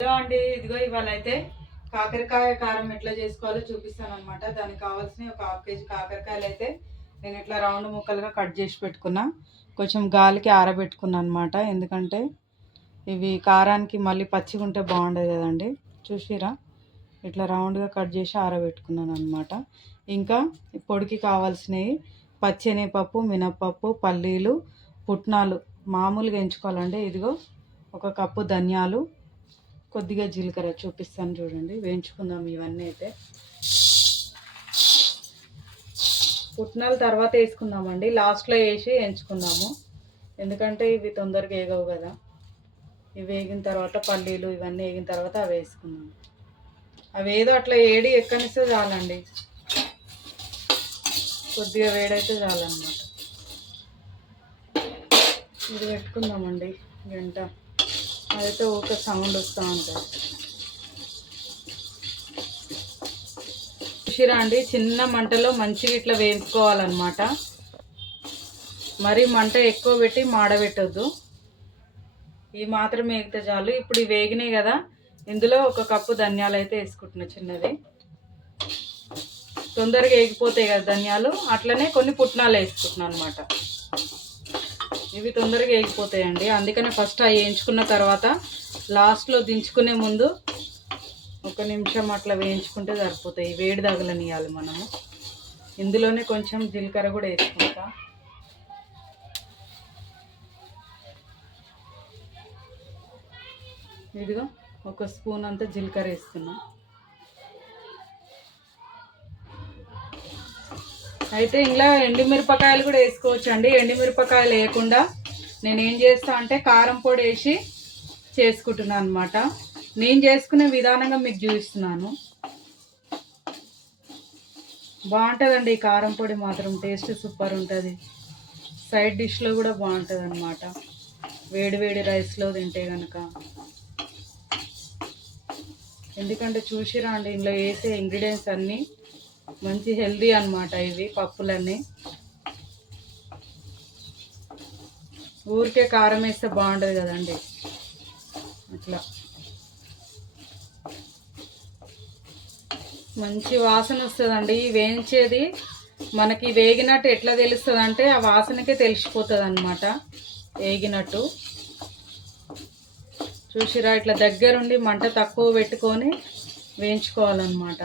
Hello అండి, ఇదిగో ఇవాళ అయితే కాకరకాయ కారం ఎట్లా చేసుకోవాలో చూపిస్తాను అనమాట. దానికి కావాల్సిన ఒక హాఫ్ కేజీ కాకరకాయలు అయితే నేను ఇట్లా రౌండ్ ముక్కలుగా కట్ చేసి పెట్టుకున్నా. కొంచెం గాలికి ఆరబెట్టుకున్నా అనమాట. ఎందుకంటే ఇవి కారానికి మళ్ళీ పచ్చిగా ఉంటే బాగుండదు కదండి. చూసిరా, ఇట్లా రౌండ్గా కట్ చేసి ఆరబెట్టుకున్నాను అనమాట. ఇంకా పొడికి కావాల్సినవి పచ్చెనగపప్పు, మినప్పప్పు, పల్లీలు, పుట్నాలు మామూలుగా ఎంచుకోవాలండి. ఇదిగో ఒక కప్పు ధనియాలు, కొద్దిగా జీలకర్ర చూపిస్తాను చూడండి. వేయించుకుందాం ఇవన్నీ. అయితే పుట్నాలు తర్వాత వేసుకుందామండి, లాస్ట్లో వేసి వేయించుకుందాము. ఎందుకంటే ఇవి తొందరగా వేగవు కదా. ఇవి వేగిన తర్వాత పల్లీలు ఇవన్నీ వేగిన తర్వాత అవి వేసుకుందాం. అవి ఏదో అట్లా ఏడి ఎక్కనిస్తే చాలండి, కొద్దిగా వేడైతే చాలన్నమాట. ఇది పెట్టుకుందామండి గంట. అదైతే ఊరికే సౌండ్ వస్తూ ఉంటుంది. చూసిరా అండి, చిన్న మంటలో మంచిగా ఇట్లా వేయించుకోవాలన్నమాట. మరీ మంట ఎక్కువ పెట్టి మాడబెట్టొద్దు. ఈ మాత్రం వేగితే చాలు. ఇప్పుడు ఇవి వేగినాయి కదా, ఇందులో ఒక కప్పు ధనియాలు అయితే వేసుకుంటున్నా చిన్నది. తొందరగా వేగిపోతాయి కదా ధనియాలు, అట్లనే కొన్ని పుట్నాలు వేసుకుంటున్నాను అనమాట. ఇవి తొందరగా వేగిపోతాయండి, అందుకనే ఫస్ట్ అవి వేయించుకున్న తర్వాత లాస్ట్లో దించుకునే ముందు ఒక నిమిషం అట్లా వేయించుకుంటే సరిపోతాయి. వేడి తగలనియాలి మనము. ఇందులోనే కొంచెం జీలకర్ర కూడా వేసుకుంటా. ఇదిగో ఒక స్పూన్ అంతా జీలకర్ర వేస్తున్నా. అయితే ఇలా ఎండుమిరపకాయలు కూడా వేసుకోవచ్చు అండి. ఎండుమిరపకాయలు వేయకుండా నేను ఏం చేస్తా అంటే కారం పొడి వేసి చేసుకుంటున్నాను అనమాట. నేను చేసుకునే విధానంగా మీకు చూపిస్తున్నాను. బాగుంటుందండి ఈ కారం పొడి మాత్రం, టేస్ట్ సూపర్ ఉంటుంది. సైడ్ డిష్లో కూడా బాగుంటుంది అనమాట, వేడి వేడి రైస్లో తింటే కనుక. ఎందుకంటే చూసిరా అండి, ఇందులో వేసే ఇంగ్రీడియంట్స్ అన్నీ మంచి హెల్దీ అనమాట. ఇవి పప్పులన్నీ ఊరికే కారం వేస్తే బాగుంటుంది కదండి. అట్లా మంచి వాసన వస్తుందండి. వేయించేది మనకి వేగినట్టు ఎట్లా తెలుస్తుంది అంటే ఆ వాసనకే తెలిసిపోతుంది అనమాట వేగినట్టు. చూసిరా, ఇట్లా దగ్గరుండి మంట తక్కువ పెట్టుకొని వేయించుకోవాలన్నమాట.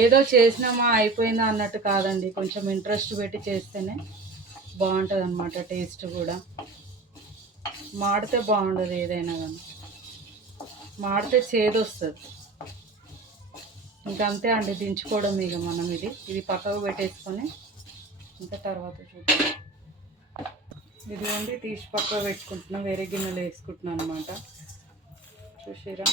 ఏదో చేసినామా అయిపోయిందా అన్నట్టు కాదండి, కొంచెం ఇంట్రెస్ట్ పెట్టి చేస్తేనే బాగుంటుంది అనమాట. టేస్ట్ కూడా మాడితే బాగుండదు, ఏదైనా కానీ మాడితే చేదు వస్తుంది. ఇంకా అంతే అండి, దించుకోవడం ఇక మనం. ఇది పక్కకు పెట్టేసుకొని ఇంకా తర్వాత చూద్దాం. ఇదిగోండి తీసి పక్కకు పెట్టుకుంటున్నాం, వేరే గిన్నెలో వేసుకుంటున్నాను అనమాట. చూసిరా,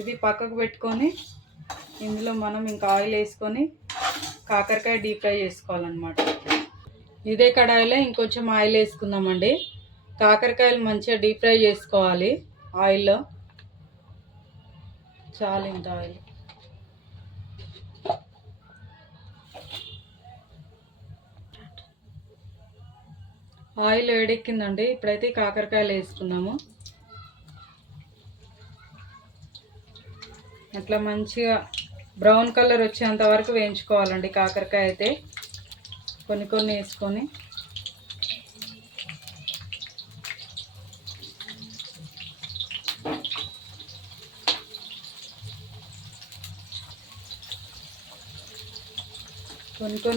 ఇది పక్కకు పెట్టుకొని ఇందులో మనం ఇంకా ఆయిల్ వేసుకొని కాకరకాయ డీప్ ఫ్రై చేసుకోవాలన్నమాట. ఇదే కడాయిలో ఇంకొంచెం ఆయిల్ వేసుకుందామండి. కాకరకాయలు మంచిగా డీప్ ఫ్రై చేసుకోవాలి ఆయిల్లో. చాలు ఇంత ఆయిల్. ఆయిల్ వేడెక్కిందండి, ఇప్పుడైతే కాకరకాయలు వేసుకున్నాము. అట్లా మంచిగా బ్రౌన్ కలర్ వచ్చేంత వరకు వేయించుకోవాలండి కాకరకాయ అయితే. కొన్ని కొన్ని వేసుకొని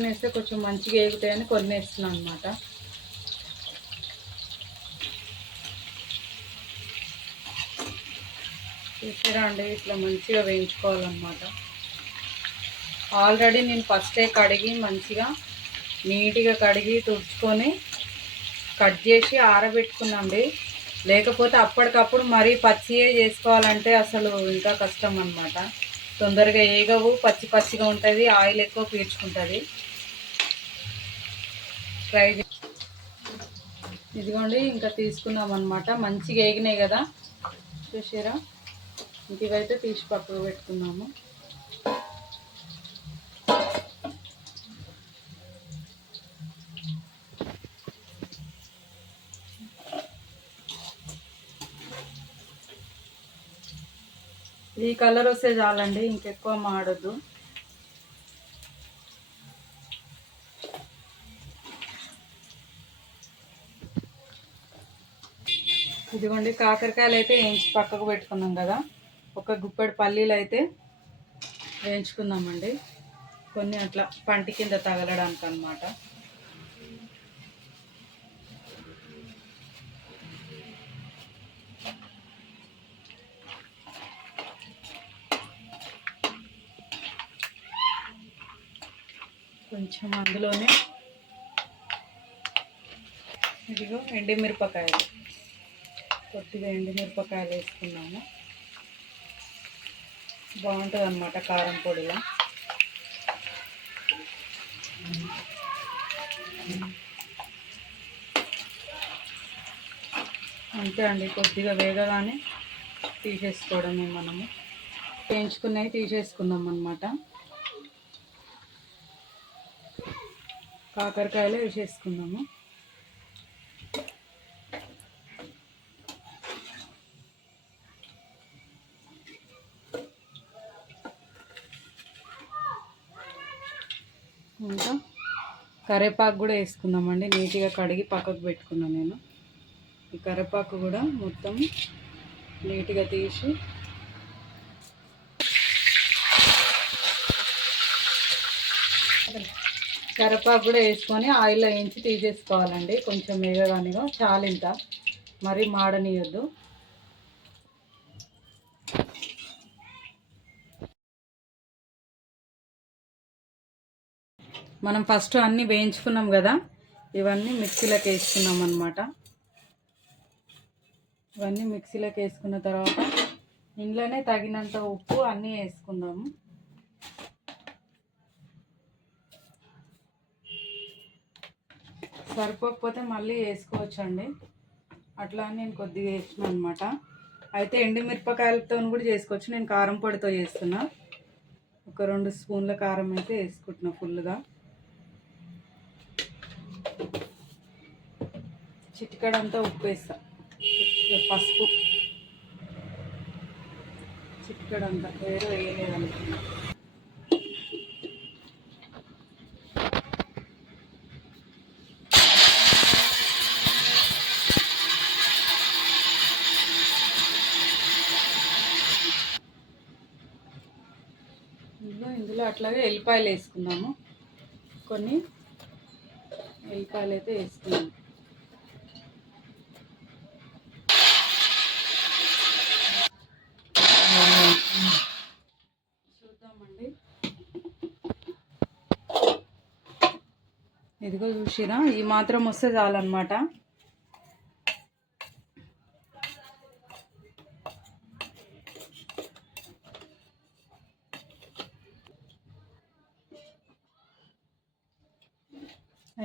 వేస్తే కొంచెం మంచిగా వేగుతాయని కొన్ని వేస్తున్నాను అనమాట. చూసారా అండి, ఇట్లా మంచిగా వేయించుకోవాలన్నమాట. ఆల్రెడీ నేను ఫస్టే కడిగి మంచిగా నీట్గా కడిగి తుడుచుకొని కట్ చేసి ఆరబెట్టుకున్నాండి. లేకపోతే అప్పటికప్పుడు మరీ పచ్చియే చేసుకోవాలంటే అసలు ఇంకా కష్టం అన్నమాట. తొందరగా ఏగవు, పచ్చి పచ్చిగా ఉంటుంది, ఆయిల్ ఎక్కువ పీల్చుకుంటుంది. ట్రై ఇదిగోండి ఇంకా తీసుకున్నాం అన్నమాట. మంచిగా వేగినాయి కదా చూసారా. ఇంక ఇవైతే తీసి పక్కకు పెట్టుకున్నాము. ఈ కలర్ వస్తే చాలండి, ఇంకెక్కువ మాడొద్దు. ఇదిగోండి కాకరకాయలు అయితే వేయించి పక్కకు పెట్టుకున్నాం కదా. ఒక గుప్పెడు పల్లీలు అయితే వేయించుకుందామండి, కొన్ని అట్లా పంటి కింద తగలడానికి అన్నమాట. కొంచెం అందులోనే ఇదిగో ఎండుమిరపకాయలు, కొద్దిగా ఎండుమిరపకాయలు వేసుకున్నాము. బాగుంటుంది అన్నమాట కారం పొడిలో. అంతే అండి, కొద్దిగా వేగగానే తీసేసుకోవడమే మనము. వేయించుకున్నవి తీసేసుకుందాం అన్నమాట. కాకరకాయలు వేసేసుకుందాము. ఇంకా కరివేపాకు కూడా వేసుకుందామండి. నీట్గా కడిగి పక్కకు పెట్టుకున్నాను నేను. ఈ కరివేపాకు కూడా మొత్తం నీట్గా తీసి కరివేపాకు కూడా వేసుకొని ఆయిల్లో వేయించి తీసేసుకోవాలండి. కొంచెం వేగగానిగా చాలింత, మరీ మాడనీయొద్దు. మనం ఫస్ట్ అన్నీ వేయించుకున్నాం కదా, ఇవన్నీ మిక్సీలోకి వేసుకున్నాం అన్నమాట. ఇవన్నీ మిక్సీలోకి వేసుకున్న తర్వాత ఇంట్లోనే తగినంత ఉప్పు అన్నీ వేసుకుందాము. సరిపోకపోతే మళ్ళీ వేసుకోవచ్చండి. అట్లా నేను కొద్దిగా వేసిన అనమాట. అయితే ఎండుమిరపకాయలతో కూడా చేసుకోవచ్చు, నేను కారం పొడితో చేస్తున్నా. ఒక 2 స్పూన్ల కారం అయితే వేసుకుంటున్నా ఫుల్గా. చిటికడంతా ఉప్పు వేస్తా, పసుపు చిటికడంతా, వేరే వేయలేదనుకున్నా. ఇందులో అట్లాగే ఎల్లిపాయలు వేసుకుందాము. కొన్ని ఎల్లిపాయలు అయితే వేసుకున్నాము. చూద్దామండి. ఇదిగో చూసిరా, ఈ మాత్రం వస్తే చాలన్నమాట.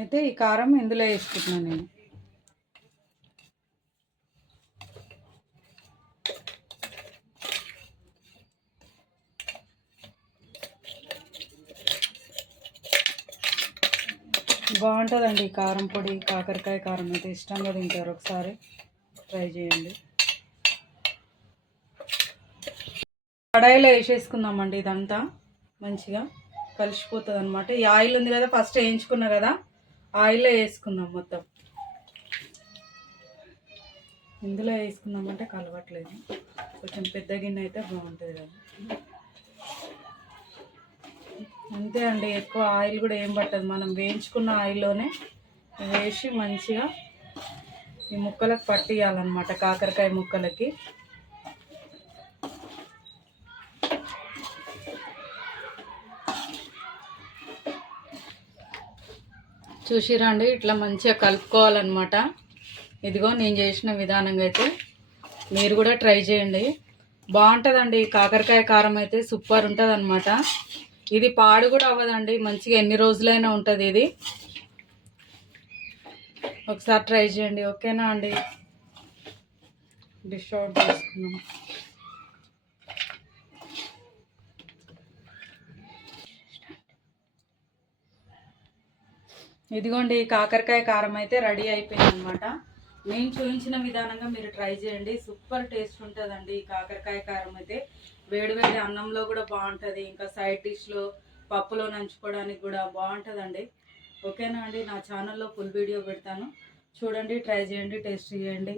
అయితే ఈ కారం ఇందులో వేసుకుంటున్నాను నేను. బాగుంటుందండి ఈ కారం పొడి, కాకరకాయ కారం అయితే ఇష్టంగా తింటారు. ఒకసారి ట్రై చేయండి. కడాయిలో వేసేసుకుందామండి. ఇదంతా మంచిగా కలిసిపోతుంది అనమాట. ఈ ఆయిల్ ఉంది కదా, ఫస్ట్ వేయించుకున్నా కదా, ఆయిల్లో వేసుకుందాం మొత్తం. ఇందులో వేసుకుందామంటే కలవట్లేదు, కొంచెం పెద్ద గిన్నె అయితే బాగుంటుంది కదా. అంతే అండి, ఎక్కువ ఆయిల్ కూడా ఏం పట్టదు. మనం వేయించుకున్న ఆయిల్లోనే వేసి మంచిగా ఈ ముక్కలకు పట్టియాలన్నమాట, కాకరకాయ ముక్కలకి. చూసిరండి, ఇట్లా మంచిగా కలుపుకోవాలన్నమాట. ఇదిగో నేను చేసిన విధానంగా అయితే మీరు కూడా ట్రై చేయండి. బాగుంటుందండి కాకరకాయ కారం అయితే, సూపర్ ఉంటుంది అన్నమాట. ఇది పాడు కూడా అవ్వదండి, మంచిగా ఎన్ని రోజులైనా ఉంటుంది ఇది. ఒకసారి ట్రై చేయండి. ఓకేనా అండి, డిష్ అవుట్ చేసుకున్నాం. ఇదిగోండి కాకరకాయ కారం అయితే రెడీ అయిపోయింది అనమాట. నేను చూపించిన విధానంగా మీరు ట్రై చేయండి. సూపర్ టేస్ట్ ఉంటుందండి ఈ కాకరకాయ కారం అయితే. వేడి వేడి అన్నంలో కూడా బాగుంటుంది, ఇంకా సైడ్ డిష్లో పప్పులో నంచుకోవడానికి కూడా బాగుంటుందండి. ఓకేనా అండి? నా ఛానల్లో ఫుల్ వీడియో పెడతాను, చూడండి, ట్రై చేయండి, టేస్ట్ చేయండి.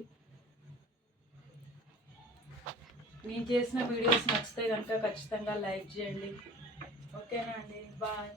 నేను చేసిన వీడియోస్ నచ్చితే కనుక ఖచ్చితంగా లైక్ చేయండి. ఓకేనా అండి? బాయ్.